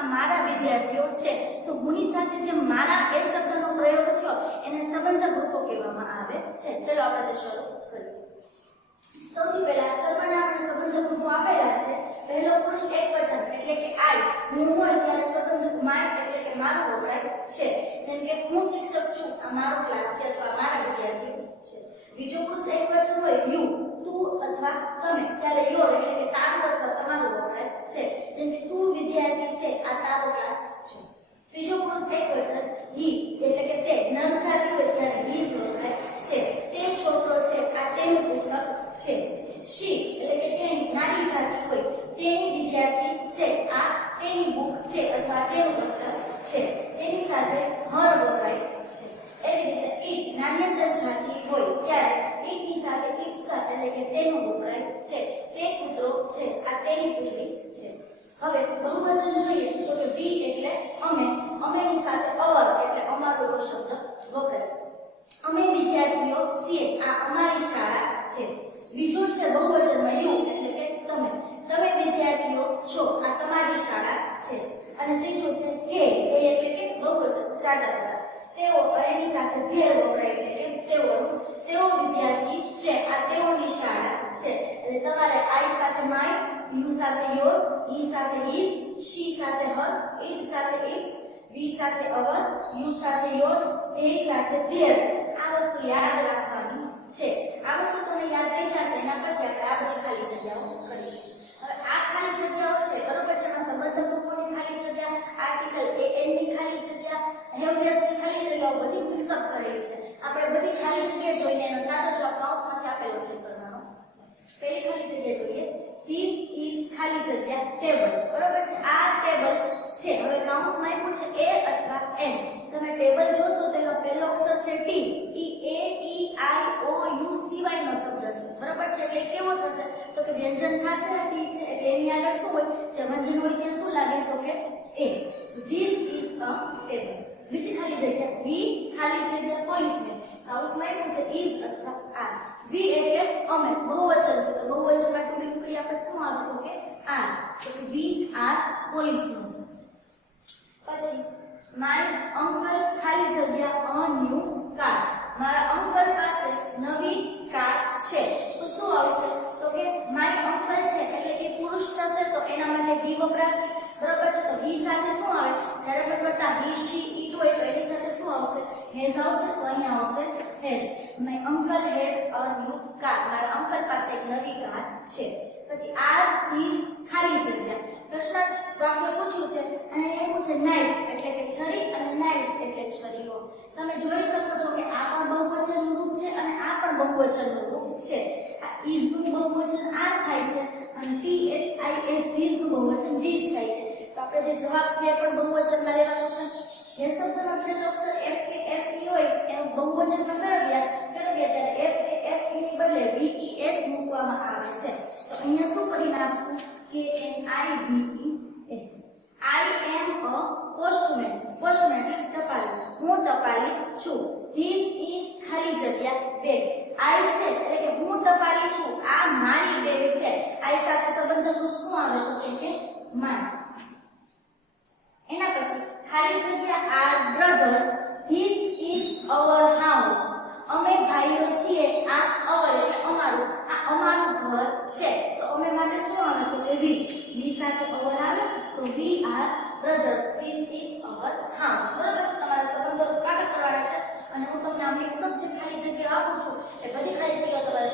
આ મારા વિદ્યાર્થીઓ છે તો હુંની સાથે જે મારા એ શબ્દનો પ્રયોગ થયો એને સંબંધક રૂપો કહેવામાં આવે છે ચલો આપણે તે શરૂ કરીએ સૌથી પહેલા સર્વનામ અને સંબંધક રૂપો આપેલા છે પહેલો પુરુષ એકવચન એટલે કે આઈ હું હોય ત્યારે સંબંધક માય એટલે કે મારું વપરાય છે જેમ કે હું શિક્ષક છું આ મારો ક્લાસ છે અથવા મારા વિદ્યાર્થીઓ છે બીજો પુરુષ એકવચન હોય યુ તું અથવા તમે ત્યારે યોર એટલે કે તારું અથવા તમારું વપરાય છે જેમ કે તું વિદ્યાર્થી છે આ તારો ક્લાસ છે ત્રીજો પુરુષ એકવચન હી એટલે કે તે નર જાતિ હોય ત્યારે હીઝ વપરાય છે તે છોકરો છે આ તેનું પુસ્તક છે શી એટલે કે તેની નાની જાતિ હોય તેની વિદ્યાર્થી છે આ તેની બુક છે અથવા તેનું દફતર છે તેની સાથે હર વપરાય છે એવી રીતે ઈટ નાન્યતર જાતિ હોય ત્યારે ઈટની સાથે ઈટ સાથે એટલે કે તેનું વપરાય છે તે કૂતરો છે આ તેની કૂતરી છે હવે બહુવચન જોઈએ તો કે વી એટલે અમેની સાથે અવર એટલે અમારો એવો શબ્દ વપરાય અમે વિદ્યાર્થીઓ છીએ આ અમારી શાળા છે બીજું છે બહુવચનમાં યુ એટલે કે તમે વિદ્યાર્થીઓ છો આ તમારી શાળા છે અને ત્રીજું છે કે એટલે કે બહુવચન ચાચા દાદા તેઓ એની સાથે ધેર વપરાય એટલે કે તેઓ વિદ્યાર્થી છે આ તેઓની શાળા છે એટલે તમારે આઈ સાથે માય યુ સાથે યોર હી સાથે હિઝ શી સાથે હર ઇટ સાથે ઇટ્સ વી સાથે અવર યુ સાથે યોર તે સાથે ધેર આ વસ્તુ યાદ રાખવાની છે આ વસ્તુ તમને યાદ રહી જશે એના પછી આપણે આ બધી ખાલી જગ્યાઓ કરીશું હવે આ ખાલી જગ્યાઓ છે બરોબર છે એમાં સંબંધક રૂપોની ખાલી જગ્યા આર્ટિકલ એન ની ખાલી જગ્યા હેવલેસ ની ખાલી જગ્યાઓ બધી મિક્સઅપ કરેલી છે આપણે બધી ખાલી જગ્યા જોઈને એનો સાદો જવાબ કાઉન્સમાંથી આપેલો છે કરવાનો પહેલી ખાલી જગ્યા જોઈએ ધીસ ઇઝ ખાલી જગ્યા ટેબલ બરોબર છે આ ટેબલ છે હવે કાઉન્સમાં આપ્યું છે એ અથવા એન તમે ટેબલ જોશો તો એનો પહેલો અક્ષર છે T E A E I O you સિવાય નો શબ્દ છે બરોબર છે એટલે કેવો થશે તો કે વ્યંજન થશે આ ટી છે એટલે એની આગળ શું હોય જે વ્યંજન હોય ત્યાં શું લાગે તો કે એ ધીસ ઇઝ અ ટેબલ બીજી ખાલી જગ્યા વી ખાલી જગ્યા પોલીસમેન કાઉન્સમાં આપ્યું છે ઇઝ અથવા આર વી એટલે અમે બહુવચન તો બહુવચનમાં ટુકડી આપણે શું આવે તો કે આર તો વી આર પોલીસમેન પછી માય અંકલ ખાલી જગ્યા અ ન્યુ કાર મારા અંકલ પાસે નવી કાર છે તો શું આવશે તો કે માય અંકલ છે એટલે કે પુરુષ થશે તો એના માટે વી વપરાશે બરોબર છે તો વી સાથે શું આવે જ્યારે આપણે કરતા હી શી ઈટ હોય તો એની સાથે શું આવશે હેઝ આવશે તો અહીંયા આવશે has my uncle has a new car મારા અંકલ પાસે એક નવી કાર છે પછી આર ધીસ ખાલી જગ્યા પ્રશ્ન વાક્ય પૂછ્યું છે અને એવું છે નાઇફ એટલે કે છરી અને નાઇફ્સ એટલે છરીઓ તમે જોઈ શકો છો કે આ પણ બહુવચનનું રૂપ છે અને આ પણ બહુવચનનું રૂપ છે આ ઇઝ નું બહુવચન આર થાય છે અને T H I S this નું બહુવચન ધીસ થાય છે તો આપણે જે જવાબ છે એ પણ બહુવચનમાં લેવાનો છે જે શબ્દનો છેલ્લો અક્ષર એફ કે એફ ઈ હોય એનો બહુવચનમાં ફેરવ્યા ત્યારે એફ કે એફ ઈ ની બદલે વી ઈ એસ મૂકવામાં આવે છે તો અહીંયા શું કરીને આપશું કે N I V E S I M a postman એટલે ટપાલી હું ટપાલી છું ધીસ ઇઝ ખાલી જગ્યા બેગ આઈ છે એટલે કે હું ટપાલી છું આ મારી બેગ છે આઈ સાથે સંબંધક રૂપ શું આવે તો કે માય એના પછી ખાલી જગ્યા are brothers this is our house અમે ભાઈઓ છીએ આ અવર એટલે અમારું આ અમારું ઘર છે તો અમે માટે શું આવે તો કે વી સાથે અવર આવે તો we are brothers this is our house બરાબર છે તમારા સંબંધો પાકા કરવાના છે અને હું તમને આ મિક્સઅપ જે ખાલી જગ્યા આપું છું એ બધી ખાલી જગ્યા તમારે